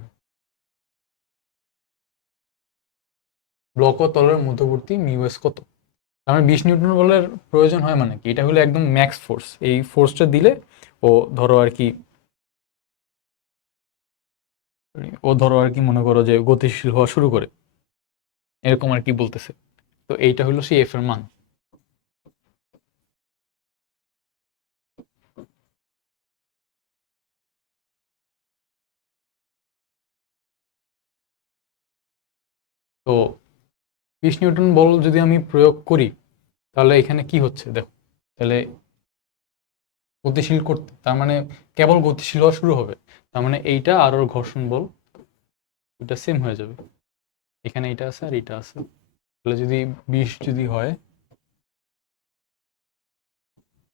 ব্লক ও তলের মধ্যবর্তী মিউএস কত? আমার 20 নিউটন বলের প্রয়োজন হয় মানে কি, এটা হলো একদম ম্যাক্স ফোর্স, এই ফোর্সটা দিলে ও ধরো আর কি, মনে করো যে গতিশীল হওয়া শুরু করে, এরকম আর কি বলতেছে। তো এইটা হলো সেই এফ এর মান। তো 20 নিউটন বল যদি আমি প্রয়োগ করি, তাহলে এখানে কি হচ্ছে দেখো, তাহলে গতিশীল করতে, তার মানে কেবল গতিশীল হওয়া শুরু হবে, তার মানে এইটা আর ওর ঘর্ষণ বল এটা সেম হয়ে যাবে, এখানে এটা আছে আর এটা আছে। তাহলে যদি 20 যদি হয়,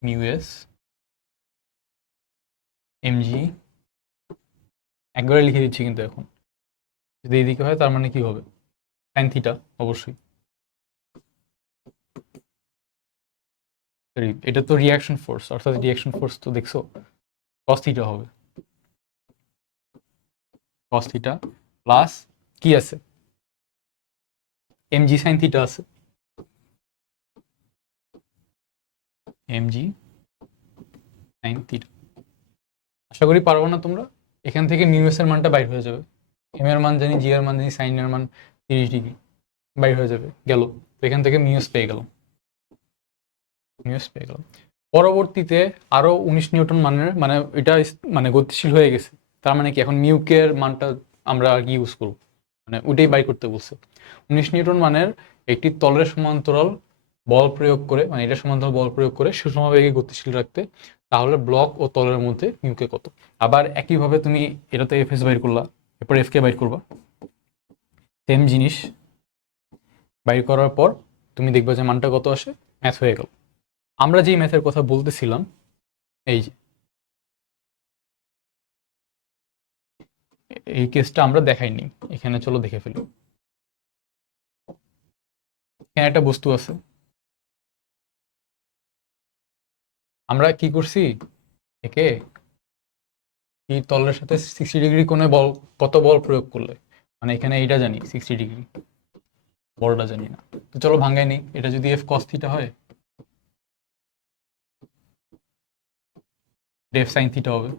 মিউ এস এমজি, একবারে লিখে দিচ্ছি কিন্তু এখন, যদি এইদিকে হয় তার মানে কি হবে, সাইন থিটা অবশ্যই। এটা তো রিয়াকশন ফোর্স, অর্থাৎ রিয়াকশন ফোর্স তো দেখছো, কস থিটা হবে, কস থিটা প্লাস কি আছে, এমজি সাইন থিটা আছে, এমজি সাইন থিটা। আশা করি পারবো না তোমরা, এখান থেকে মিউ এস এর মানটা বাইর হয়ে যাবে, এম এর মান জানি, জি এর মান জানি, সাইন এর মান 30 ডিগ্রি বাইর হয়ে যাবে, গেল। তো এখান থেকে মিউ এস পেয়ে গেলাম, মিউ এস পেয়ে গেলাম। পরবর্তীতে আরো 19 নিউটন মানের, মানে এটা মানে গতিশীল হয়ে গেছে, তার মানে কি এখন মিউকে এর মানটা আমরা কি ইউজ করবো, মানে ওইটাই বাই করতে বলছে। 19 নিউটন মানের একটি তলের সমান্তরাল বল প্রয়োগ করে, মানে এটা সমান্তরাল বল প্রয়োগ করে সুষম বেগে গতিশীল রাখতে, তাহলে ব্লক ও তলের মধ্যে মিউকে কত। আবার একইভাবে তুমি এটাতে এফ এস বাইর করলা, এরপর এফ কে বাইর করবা, সেম জিনিস বাইর করার পর তুমি দেখবে যে মানটা কত আসে, ম্যাথ হয়ে গেল। আমরা যেই ম্যাথের কথা বলতেছিলাম, এই যে এই কেসটা আমরা দেখাইনি, এখানে চলো দেখে ফেলি। এখানে একটা বস্তু আছে, আমরা কি করছি, একে এই তলের সাথে 60 ডিগ্রি কোণে বল, কত বল প্রয়োগ করলে, মানে এখানে এইটা জানি 60 ডিগ্রি, বলটা জানি না। তো চলো ভাঙ্গাই নেই, এটা যদি এফ কস থিটা হয়, এফ সাইন থিটা হবে,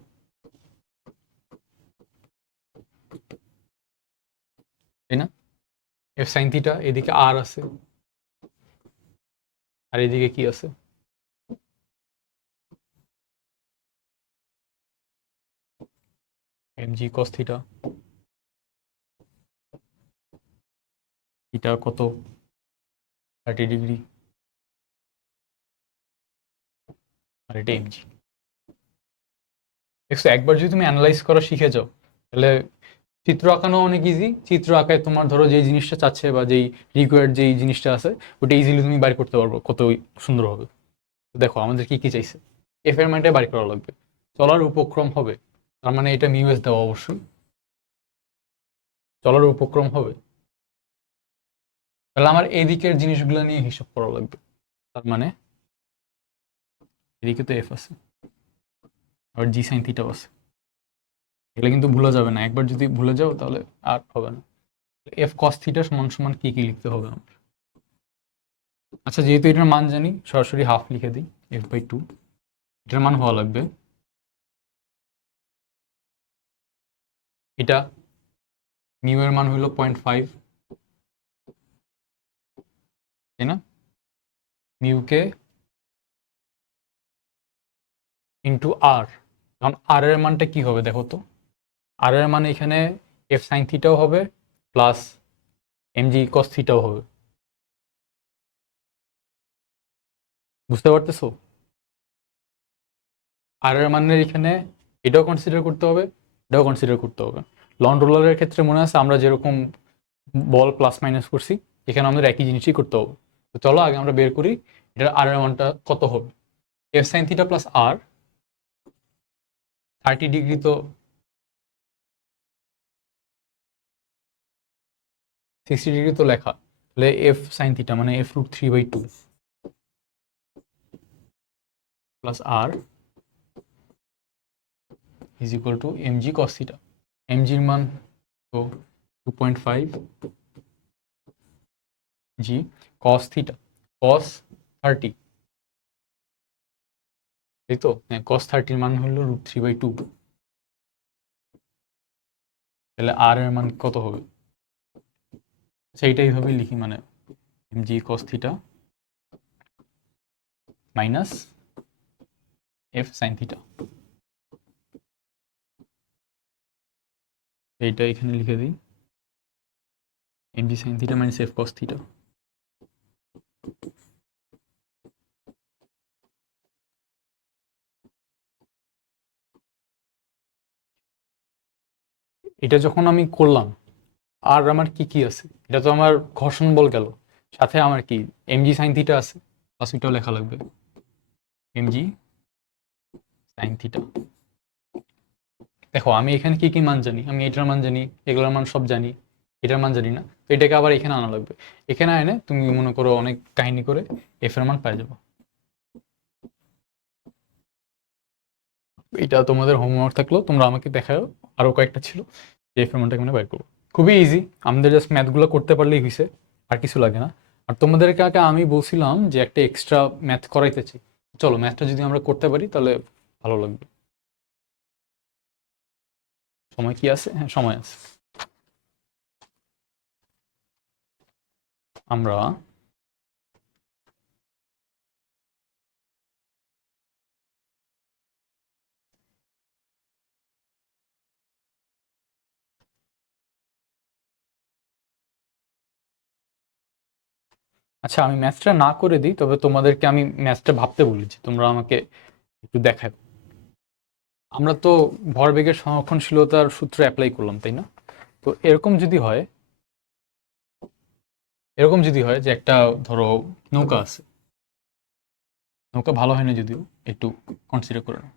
তাই না? এফ সাইন থিটা, এদিকে আর আছে, আর এদিকে কি আছে, M G cos theta, theta কত, 30 ডিগ্রি, আর এটা এম জি। দেখছো, একবার যদি তুমি অ্যানালাইজ করা শিখে যাও, তাহলে চিত্র আঁকানো অনেক ইজি। চিত্র আঁকায় তোমার ধরো যেই জিনিসটা চাচ্ছে বা যেই রিকোয়ার্ড যেই জিনিসটা আছে, ওটা ইজিলি তুমি বাইর করতে পারবো কত সুন্দর হবে। দেখো আমাদের কি কি চাইছে, এফ এর মানটা বাইর করা লাগবে, চলার উপক্রম হবে, তার মানে এটা মিউ এস দেওয়া অবশ্যই, চলার উপক্রম হবে, তাহলে আমার এদিকের জিনিসগুলো নিয়ে হিসাব করা লাগবে, তার মানে এদিকে তো এফ আছে, আবার জি সাইন থিটাও আছে, এগুলো কিন্তু ভুলা যাবে না, একবার যদি ভুলে যাও তাহলে আর হবে না। এফ কস থিটা সমান সমান কি কি লিখতে হবে আমার, আচ্ছা যেহেতু এটার মান জানি, সরাসরি হাফ লিখে দিই, f/2, এটার মান হওয়া লাগবে, এটা মিউ এর মান হইল 0.5, তাই না? মিউকে ইন্টু আর, এখন আর এর মানটা কি হবে দেখো তো, আর এর মানে এখানে এফ সাইন থিটাও হবে প্লাস এম জি কস থিটাও হবে, বুঝতে পারতেছো? আর এর মানের এখানে এটাও কনসিডার করতে হবে, এটাও কনসিডার করতে হবে। লন রোলারের ক্ষেত্রে মনে আছে আমরা যেরকম বল প্লাস মাইনাস করছি, এখানে আমাদের একই জিনিসই করতে হবে। তো চলো আগে আমরা বের করি এটার আর এর মানটা কত হবে। এফ সাইন থিটা প্লাস আর, 30 ডিগ্রি তো 60 ডিগ্রি তো লেখা, তাহলে এফ সাইন থিটা মানে f√3/2 plus R is equal to M G cos theta. M জির মান তো 2.5 জি কস থিটা, কস 30, এই তো হ্যাঁ, কস 30-র মান হলো √3/2, তাহলে আর এর মান কত হবে, সেইটাই ভাবে লিখি, মানে M G cos theta minus F sine theta, এইটা এখানে লিখে দিই, M G sine theta minus F cos theta. এটা যখন আমি করলাম, আর আমার কি কি আছে, এটা তো আমার ঘর্ষণ বল গেল, সাথে আমার কি এম জি সাইন থিটা আছে, প্লাস ওইটাও লেখা লাগবে, mg sin থিটা। দেখো আমি এখানে কি কি মান জানি, আমি এটার মান জানি, এগুলোর মান সব জানি, এটার মান জানি না, তো এটাকে আবার এখানে আনা লাগবে। এখানে এনে তুমি মনে করো অনেক কাহিনী করে এফ এর মান পাই যাবো। এটা তোমাদের হোমওয়ার্ক থাকলো, তোমরা আমাকে দেখাও, আরো কয়েকটা ছিল যে এফ এর মানটা কেমনে বের করবো। খুবই ইজি, আমাদের জাস্ট ম্যাথগুলো করতে পারলেই হয়েছে, আর কিছু লাগে না। আর তোমাদেরকে আগে আমি বলছিলাম যে একটা এক্সট্রা ম্যাথ করাইতেছি, চলো ম্যাথটা যদি আমরা করতে পারি তাহলে ভালো লাগবে। সময় কি আছে? হ্যাঁ সময় আছে। আমরা আচ্ছা আমি ম্যাথটা না করে দিই, তবে তোমাদেরকে আমি ম্যাথটা ভাবতে বলেছি, তোমরা আমাকে একটু দেখাও। আমরা তো ভরবেগের সংরক্ষণশীলতার সূত্র অ্যাপ্লাই করলাম, তাই না? তো এরকম যদি হয় যে একটা ধরো নৌকা আছে, নৌকা ভালো হয় না যদিও, একটু কনসিডার করে নাও।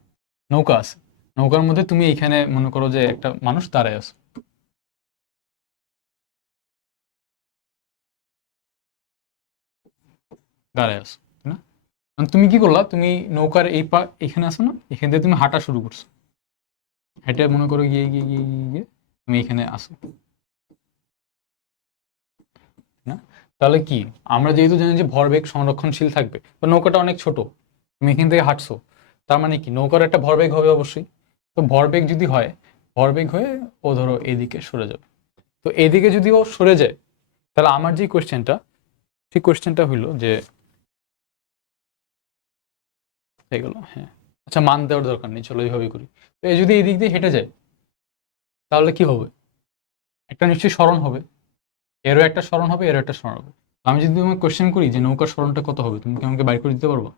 নৌকা আছে, নৌকার মধ্যে তুমি এইখানে মনে করো যে একটা মানুষ দাঁড়ায় আছে, দাঁড়ায় আছো, তাই না? মানে তুমি কি করলা, তুমি নৌকার এই পা এখানে আসো না, এখান থেকে তুমি হাঁটা শুরু করছো, হেঁটে মনে করো গিয়ে গিয়ে গিয়ে গিয়ে গিয়ে তুমি এখানে আসো, না? তাহলে কি, আমরা যেহেতু জানি যে ভরবেগ সংরক্ষণশীল থাকবে, তো নৌকাটা অনেক ছোট, তুমি এখান থেকে হাঁটছো, তার মানে কি নৌকার একটা ভরবেগ হবে অবশ্যই। তো ভরবেগ যদি হয়, ভরবেগ হয়ে ও ধরো এদিকে সরে যাবে। তো এদিকে যদি ও সরে যায়, তাহলে আমার যে কোয়েশ্চেনটা, সেই কোয়েশ্চেনটা হইলো যে হয়ে গেল, হ্যাঁ। আচ্ছা মান দেওয়ার দরকার নেই, চলো এইভাবেই করি। তো এ যদি এই দিক দিয়ে হেঁটে যায়, তাহলে কি হবে? একটা নিশ্চয়ই স্মরণ হবে, এরও একটা স্মরণ হবে, এরও একটা স্মরণ হবে। আমি যদি তোমাকে কোয়েশ্চেন করি যে নৌকার স্মরণটা কত হবে, তুমি কি আমাকে বাইর করে দিতে পারবো?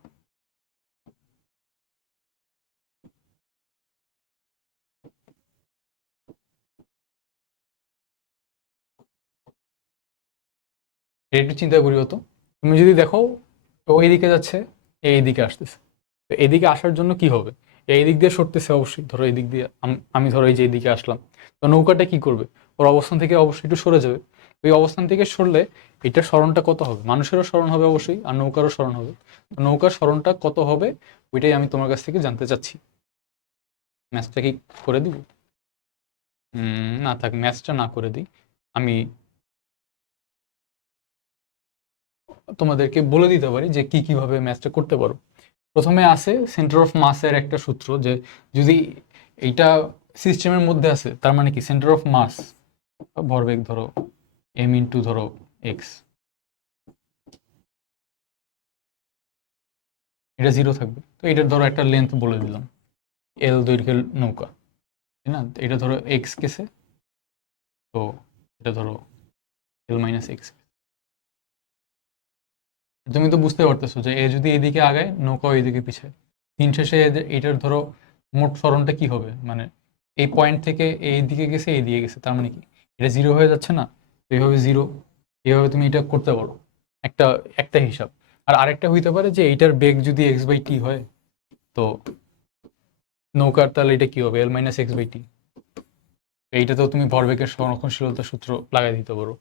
এটা একটু চিন্তা করিও তো। তুমি যদি দেখো ও এইদিকে যাচ্ছে, এইদিকে আসতেছে, তো এদিকে আসার জন্য কি হবে? এই দিক দিয়ে সরতেছে অবশ্যই, ধরো এই দিক দিয়ে আমি ধরো এই যে এইদিকে আসলাম, তো নৌকাটা কি করবে? ওর অবস্থান থেকে অবশ্যই একটু সরে যাবে। ওই অবস্থান থেকে সরলে এটার স্মরণটা কত হবে? মানুষেরও স্মরণ হবে অবশ্যই, আর নৌকারও স্মরণ হবে। তো নৌকার স্মরণটা কত হবে, ওইটাই আমি তোমার কাছ থেকে জানতে চাচ্ছি। ম্যাথটা কি করে দিব? না থাক, ম্যাথটা না করে দিই, আমি তোমাদেরকে বলে দিতে পারি যে কি কিভাবে ম্যাথটা করতে পারো। প্রথমে আছে সেন্টার অফ মাসের একটা সূত্র, যে যদি এইটা সিস্টেমের মধ্যে আছে, তার মানে কি সেন্টার অফ মাস, ভরবেগ ধরো এম ইন্টু ধরো এক্স, এটা জিরো থাকবে। তো এটার ধরো একটা লেন্থ বলে দিলাম, এল দৈর্ঘ্যের নৌকা, তাই না? এটা ধরো এক্স কেসে, তো এটা ধরো এল মাইনাস এক্স। তুমি তো বুঝতে পারতেছো যে এ যদি এদিকে আগায়, নৌকা এইদিকে পিছায়, দিন শেষে এটার ধরো মোট সরণটা কি হবে, মানে এই পয়েন্ট থেকে এই দিকে গেছে, এই দিকে গেছে, তার মানে কি এটা জিরো হয়ে যাচ্ছে না? তো এইভাবে জিরো, এইভাবে তুমি এটা করতে পারো, একটা একটা হিসাব। আর আরেকটা হইতে পারে যে এইটার বেগ যদি এক্স বাই টি হয়, তো নৌকার তাহলে এটা কি হবে, L minus x by T. এইটাতেও তুমি ভরবেগের সংরক্ষণশীলতা সূত্র লাগাই দিতে পারো,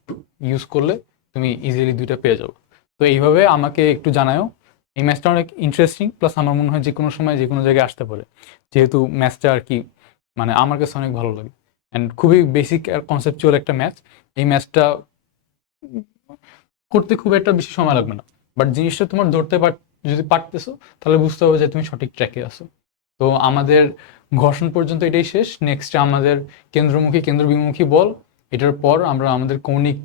ইউজ করলে তুমি ইজিলি দুইটা পেয়ে যাবে। তো এইভাবে আমাকে একটু জানাও। এই ম্যাচটা অনেক ইন্টারেস্টিং, প্লাস আমার মনে হয় যে কোনো সময় যে কোনো জায়গায় আসতে পারে, যেহেতু ম্যাচটা আর কি মানে আমার কাছে অনেক ভালো লাগে, অ্যান্ড খুবই বেসিক আর কনসেপচুয়াল একটা ম্যাচ। এই ম্যাচটা করতে খুব একটা বেশি সময় লাগবে না, বাট জিনিসটা তোমার ধরতে যদি পারতেছো, তাহলে বুঝতে হবে যে তুমি সঠিক ট্র্যাকে আছো। তো আমাদের ঘর্ষণ পর্যন্ত এটাই শেষ, নেক্সট আমাদের কেন্দ্রমুখী কেন্দ্র বিমুখী বল, এটার পর আমরা আমাদের কৌণিক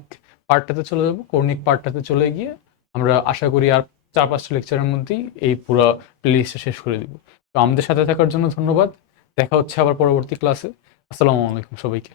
পার্টটাতে চলে যাব। কৌণিক পার্টটাতে চলে গিয়ে আমরা আশা করি আর 4-5টা লেকচারের মধ্যেই এই পুরো প্লেলিস্টটা শেষ করে দিব। তো আমাদের সাথে থাকার জন্য ধন্যবাদ, দেখা হচ্ছে আবার পরবর্তী ক্লাসে। আসসালামু আলাইকুম সবাইকে।